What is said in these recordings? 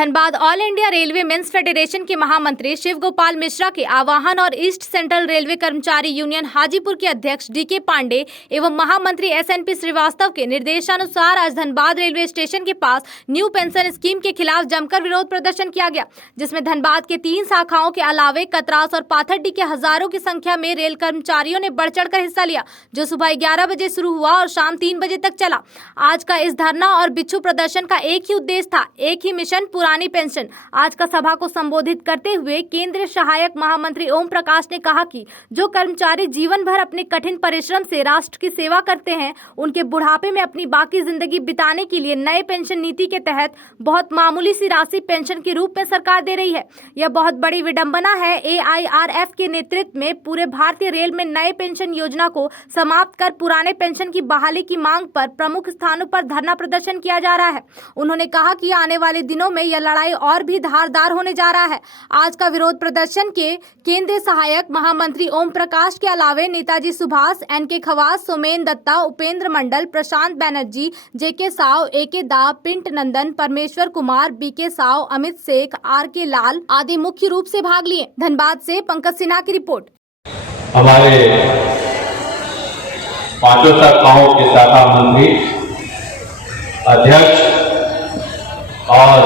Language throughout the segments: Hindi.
Dhanbad all India railway men's federation के महामंत्री शिव गोपाल मिश्रा के आह्वान और ईस्ट सेंट्रल रेलवे कर्मचारी यूनियन हाजीपुर के अध्यक्ष डीके पांडे एवं महामंत्री एसएनपी श्रीवास्तव के निर्देशानुसार आज धनबाद रेलवे स्टेशन के पास न्यू पेंशन स्कीम के खिलाफ जमकर विरोध प्रदर्शन किया गया, जिसमें धनबाद के 3 शाखाओं के अलावे कतरास और पाथरडी के हजारों की संख्या में रेल कर्मचारियों ने बढ़ चढ़कर हिस्सा लिया, जो सुबह 11 बजे शुरू हुआ और शाम 3 बजे तक चला। आज का इस धरना और बिच्छू प्रदर्शन का एक ही उद्देश्य था, एक ही मिशन, पुरानी पेंशन। आज का सभा को संबोधित करते हुए केंद्रीय सहायक महामंत्री ओम प्रकाश ने कहा कि जो कर्मचारी जीवन भर अपने कठिन परिश्रम से राष्ट्र की सेवा करते हैं, उनके बुढ़ापे में अपनी बाकी जिंदगी बिताने के लिए नए पेंशन नीति के तहत बहुत मामूली सी राशि पेंशन के रूप में सरकार दे रही है। यह बहुत बड़ी विडंबना है। AIRF के नेतृत्व में पूरे भारतीय रेल में नए पेंशन योजना को समाप्त कर पुराने पेंशन की बहाली की मांग पर प्रमुख स्थानों पर धरना प्रदर्शन किया जा रहा है। उन्होंने कहा कि आने वाले दिनों में यह लड़ाई और भी धारदार होने जा रहा है। आज का विरोध प्रदर्शन के केंद्रीय सहायक महामंत्री ओम प्रकाश के अलावे नेताजी सुभाष, NK खवास, सोमेन दत्ता, उपेंद्र मंडल, प्रशांत बैनर्जी, JK साव, AK दा, पिंट नंदन, परमेश्वर कुमार, BK साव, अमित शेख, RK लाल आदि मुख्य रूप से भाग लिए। धनबाद से पंकज सिन्हा की रिपोर्ट। हमारे पांचों शाखाओं के शाखा मंत्री, अध्यक्ष और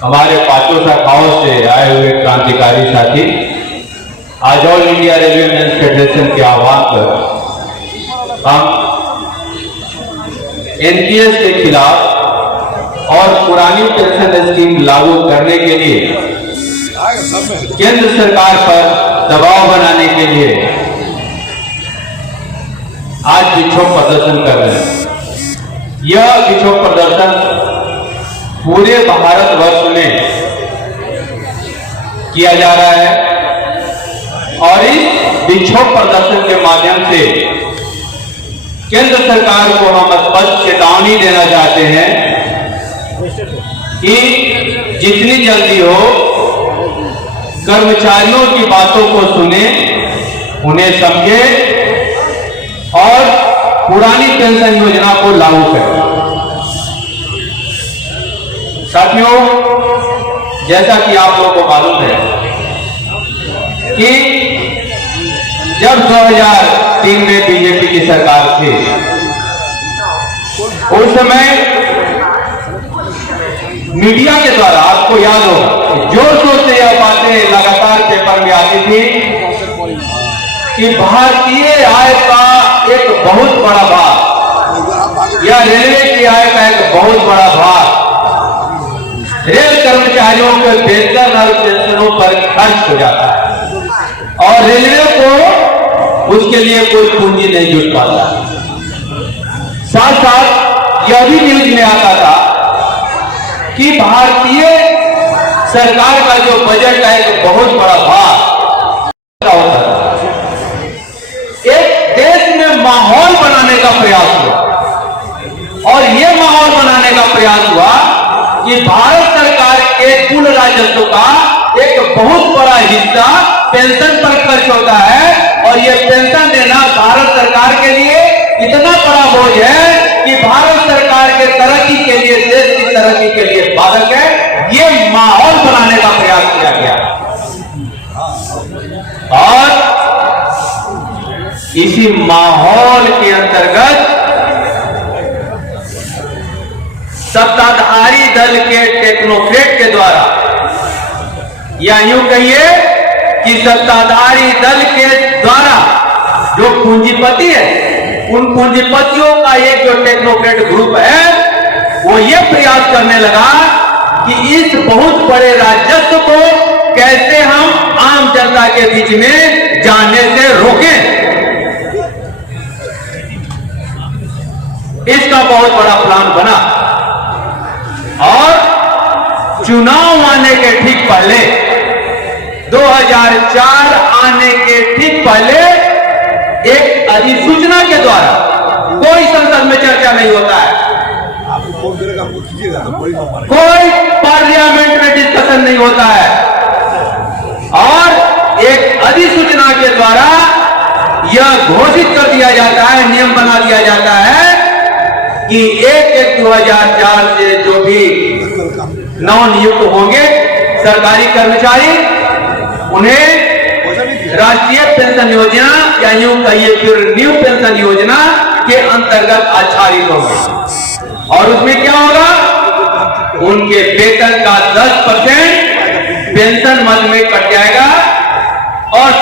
हमारे पांचों शाखाओं से आए हुए क्रांतिकारी साथी आज all India railway men's federation के आह्वान पर हम NPS के खिलाफ और पुरानी पेंशन स्कीम लागू करने के लिए केंद्र सरकार पर दबाव बनाने के लिए आज विक्षोभ प्रदर्शन कर रहे हैं। यह विक्षोभ प्रदर्शन पूरे भारतवर्ष में किया जा रहा है और इस विक्षोभ प्रदर्शन के माध्यम से केंद्र सरकार को हम स्पष्ट चेतावनी देना चाहते हैं कि जितनी जल्दी हो कर्मचारियों की बातों को सुने, उन्हें समझे और पुरानी पेंशन योजना को लागू करें। साथियों, जैसा कि आप लोगों को मालूम है कि जब 2003 में बीजेपी की सरकार थी, उस समय मीडिया के द्वारा, आपको याद होगा, जोर शोर से यह बातें लगातार पेपर में आती थी कि भारतीय आय का एक बहुत बड़ा भाग या रेलवे की आय का एक बहुत बड़ा भाग रेल कर्मचारियों के वेतन और पेंशनों पर खर्च हो जाता है और रेलवे को उसके लिए कोई पूंजी नहीं जुट पाता। साथ साथ यह भी न्यूज में आता था कि भारतीय सरकार का जो बजट का एक बहुत बड़ा भाग होता था। एक देश में माहौल बनाने का प्रयास हुआ और यह माहौल बनाने का प्रयास हुआ कि भारत सरकार के कुल राजस्व का एक बहुत बड़ा हिस्सा पेंशन पर खर्च होता है और यह पेंशन देना भारत सरकार के लिए इतना बड़ा बोझ है कि भारत सरकार के तरक्की के लिए, देश की तरक्की के लिए बाधक है। यह माहौल बनाने का प्रयास किया गया और इसी माहौल के अंतर्गत सत्ताधारी दल के टेक्नोक्रेट के द्वारा, या यूं कहिए कि सत्ताधारी दल के द्वारा जो पूंजीपति है, उन पूंजीपतियों का एक जो टेक्नोक्रेट ग्रुप है, वो ये प्रयास करने लगा कि इस बहुत बड़े राजस्व को कैसे हम आम जनता के बीच में जाने से रोकें। इसका बहुत बड़ा प्लान बना और चुनाव आने के ठीक पहले, 2004 आने के ठीक पहले एक अधिसूचना के द्वारा, कोई संसद में चर्चा नहीं होता है, कोई पार्लियामेंट में डिस्कशन नहीं होता है और एक अधिसूचना के द्वारा यह घोषित कर दिया जाता है, नियम बना दिया जाता है कि 1/1/2004 से जो भी नवनियुक्त होंगे सरकारी कर्मचारी, उन्हें राष्ट्रीय पेंशन योजना या यूं कहिए फिर न्यू पेंशन योजना के अंतर्गत आच्छादित होंगे। और उसमें क्या होगा, उनके वेतन का 10% पेंशन मद में कट जाएगा और